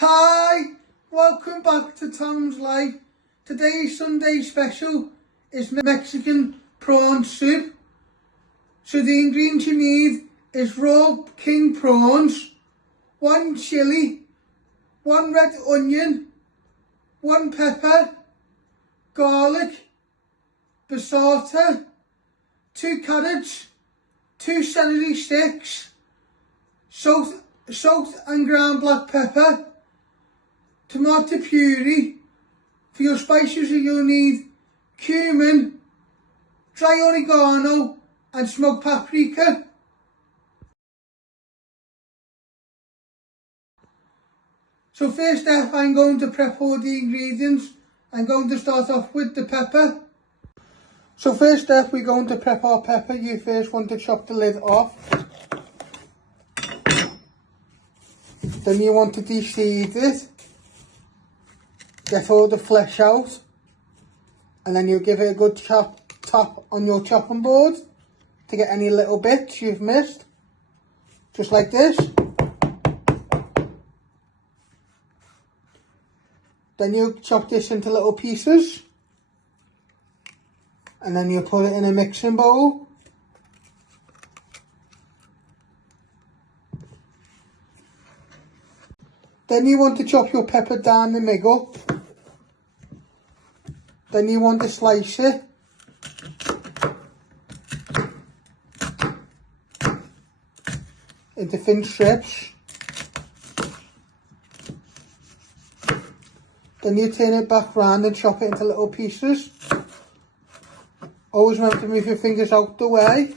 Hi, welcome back to Tom's Life. Today's Sunday special is Mexican prawn soup. So the ingredients you need is raw king prawns, 1 chilli, 1 red onion, 1 pepper, garlic, passata, 2 carrots, 2 celery sticks, salt and ground black pepper, tomato puree. For your spices you'll need cumin, dry oregano and smoked paprika. So first step, I'm going to prep all the ingredients. I'm going to start off with the pepper. So first step, we're going to prep our pepper. You first want to chop the lid off. Then you want to de-seed it. Get all the flesh out, and then you give it a good tap on your chopping board to get any little bits you've missed, just like this. Then you chop this into little pieces, and then you put it in a mixing bowl. Then you want to chop your pepper down the middle. Then you want to slice it into thin strips. Then you turn it back round and chop it into little pieces. Always remember to move your fingers out the way.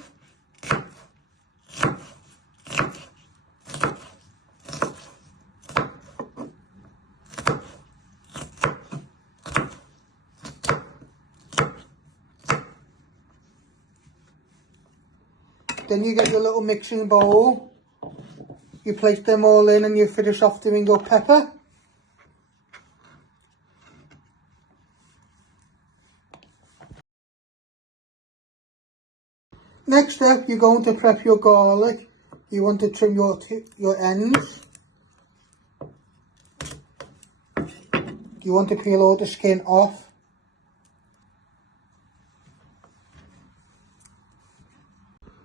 Then you get your little mixing bowl, you place them all in and you finish off doing your pepper. Next step, you're going to prep your garlic. You want to trim your ends. You want to peel all the skin off.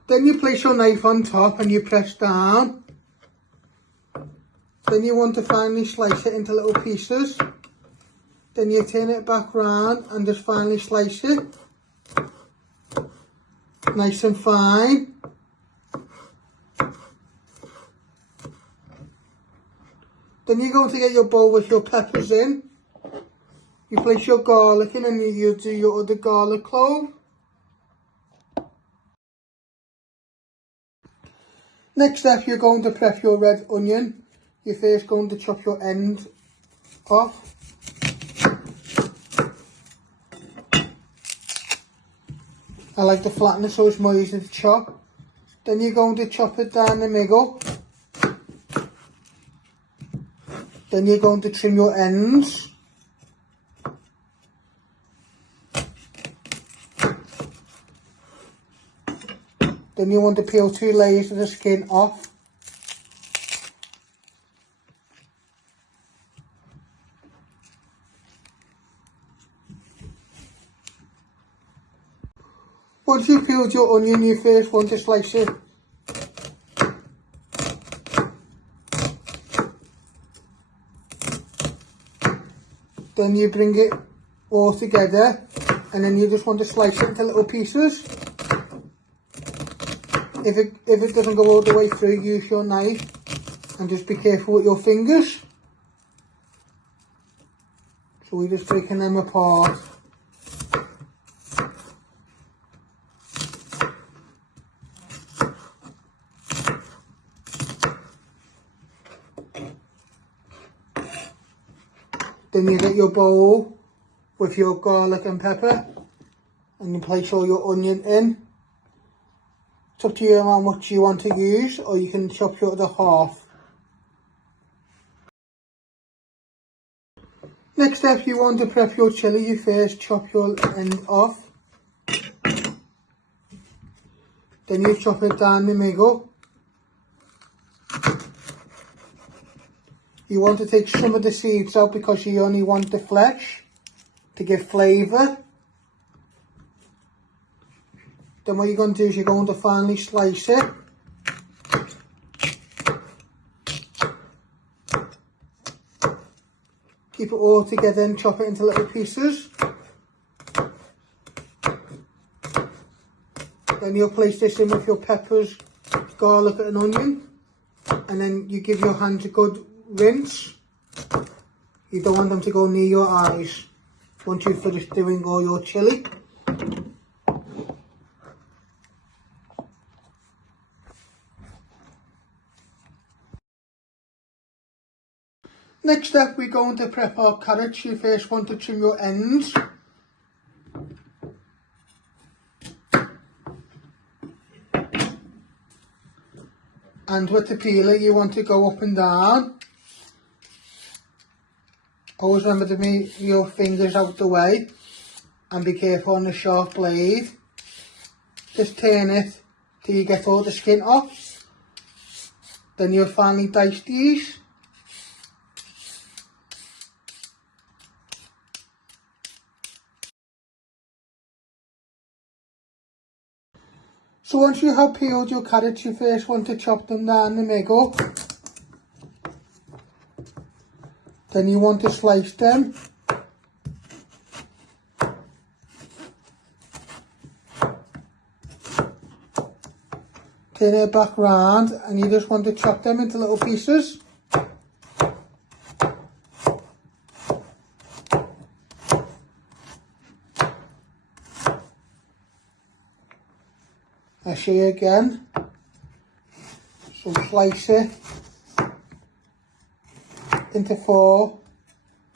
Then you place your knife on top and you press down. Then you want to finally slice it into little pieces. Then you turn it back round and just finally slice it. Nice and fine. Then you're going to get your bowl with your peppers in. You place your garlic in and you do your other garlic clove. Next step, you're going to prep your red onion. You're first going to chop your ends off. I like to flatten it so it's more easy to chop. Then you're going to chop it down the middle. Then you're going to trim your ends. Then you want to peel 2 layers of the skin off. Once you've peeled your onion, you first want to slice it. Then you bring it all together, and then you just want to slice it into little pieces. If it doesn't go all the way through, use your knife and just be careful with your fingers. So we're just breaking them apart. Then you get your bowl with your garlic and pepper and you place all your onion in. It's up to you how much you want to use, or you can chop your other half. Next step, you want to prep your chilli. You first chop your end off. Then you chop it down the middle. You want to take some of the seeds out because you only want the flesh to give flavour. Then what you're going to do is you're going to finely slice it. Keep it all together and chop it into little pieces. Then you'll place this in with your peppers, garlic and onion. And then you give your hands a good rinse. You don't want them to go near your eyes once you've finished doing all your chilli. Next step, we're going to prep our carrots. You first want to trim your ends. And with the peeler, you want to go up and down. Always remember to move your fingers out the way and be careful on the sharp blade. Just turn it till you get all the skin off. Then you'll finally dice these. So once you have peeled your carrots, you first want to chop them down the middle. Then you want to slice them. Turn it back round and you just want to chop them into little pieces. I'll show you again. So slice it into 4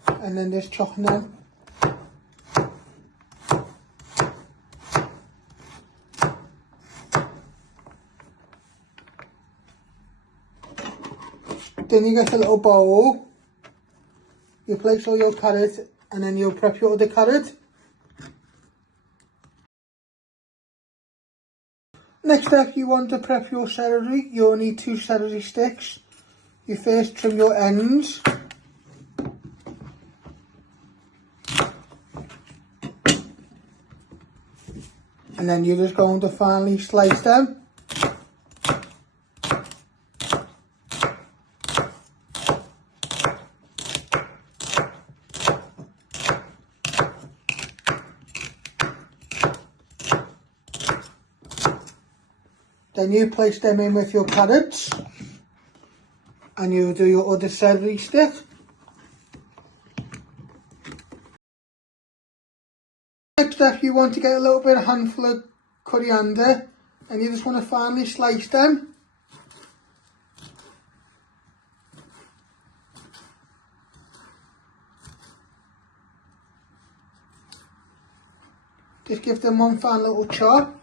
and then just chop them. Then you get a little bowl. You place all your carrots and then you'll prep your other carrot. Next up, you want to prep your celery. You'll need 2 celery sticks. You first trim your ends. And then you're just going to finely slice them. Then you place them in with your carrots and you do your other celery stick. Next up, you want to get a little bit of handful of coriander and you just want to finely slice them. Just give them one fine little chop.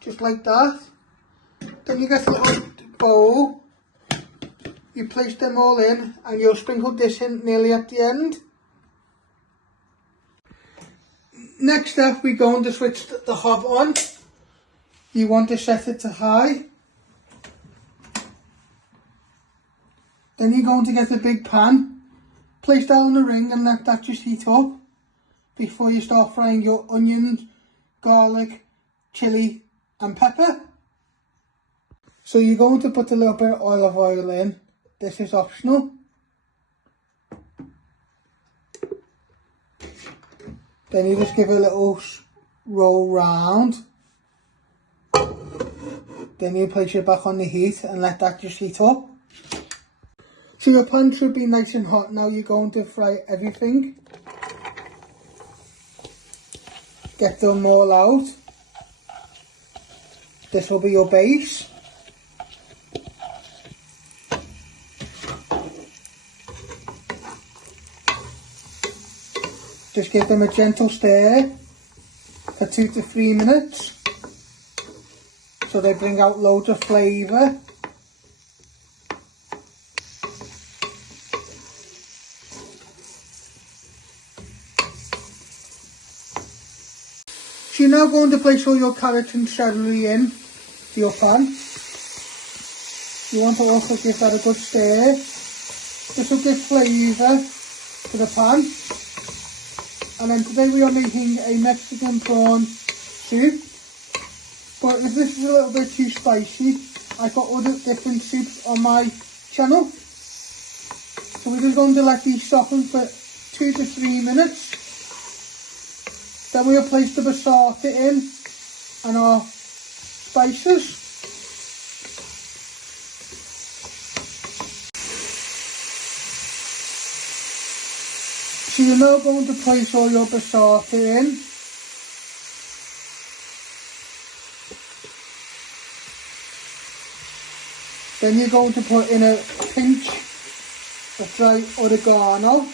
Just like that. Then you get a little bowl, you place them all in and you'll sprinkle this in nearly at the end. Next up, we're going to switch the hob on. You want to set it to high. Then you're going to get a big pan, place that on the ring and let that just heat up before you start frying your onions, garlic, chilli and pepper. So you're going to put a little bit of olive oil in. This is optional. Then you just give it a little roll round. Then you place it back on the heat and let that just heat up. So your pan should be nice and hot. Now you're going to fry everything. Get them all out. This will be your base. Just give them a gentle stir for 2 to 3 minutes so they bring out loads of flavour. So you're now going to place all your carrots and celery in. to your pan. You want to also give that a good stir. This will give flavour to the pan. And then today we are making a Mexican prawn soup. But if this is a little bit too spicy, I've got other different soups on my channel. So we're just going to let these soften for 2 to 3 minutes. Then we'll place the passata in and our spices. So you're now going to place all your passata in. Then you're going to put in a pinch of dry oregano.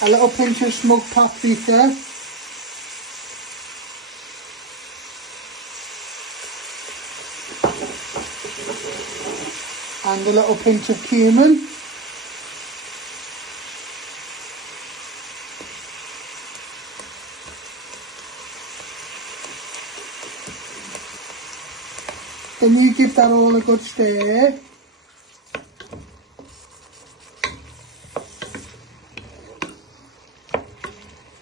A little pinch of smoked paprika. And a little pinch of cumin. Then you give that all a good stir.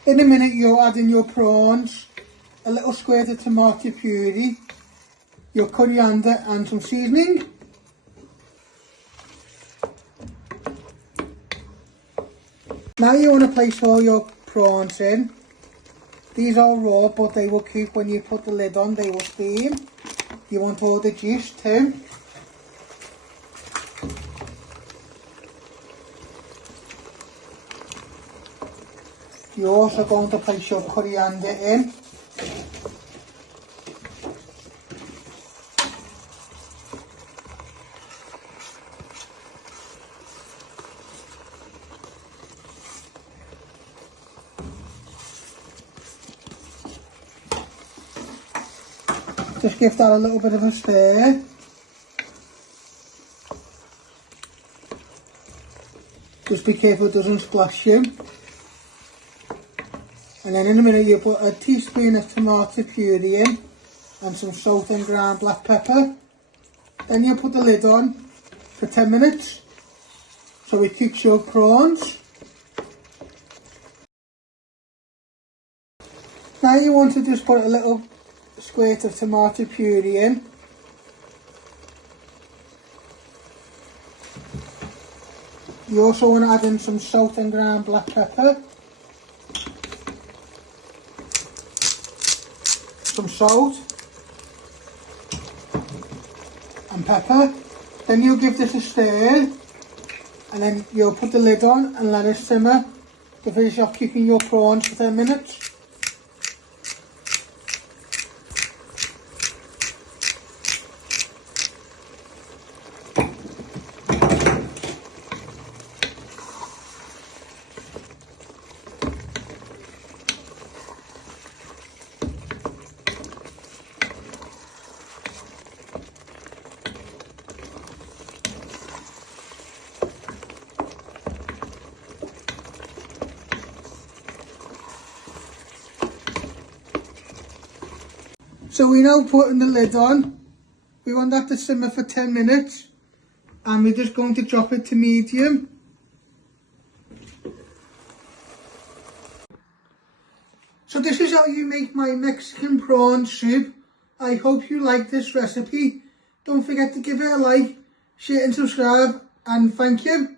In a minute you'll add in your prawns, a little squirt of tomato puree, your coriander and some seasoning. Now you want to place all your prawns in. These are raw but they will keep when you put the lid on, they will steam. You want all the juice too. You're also going to place your coriander in. Just give that a little bit of a stir. Just be careful it doesn't splash you. And then in a minute you put a teaspoon of tomato puree in and some salt and ground black pepper. Then you put the lid on for 10 minutes so it cooks your prawns. Now you want to just put a little squirt of tomato puree in. You also want to add in some salt and ground black pepper, some salt and pepper. Then you'll give this a stir and then you'll put the lid on and let it simmer to finish off cooking your prawns for 10 minutes. So we're now putting the lid on. We want that to simmer for 10 minutes and we're just going to drop it to medium. So this is how you make my Mexican prawn soup. I hope you like this recipe. Don't forget to give it a like, share and subscribe, and thank you.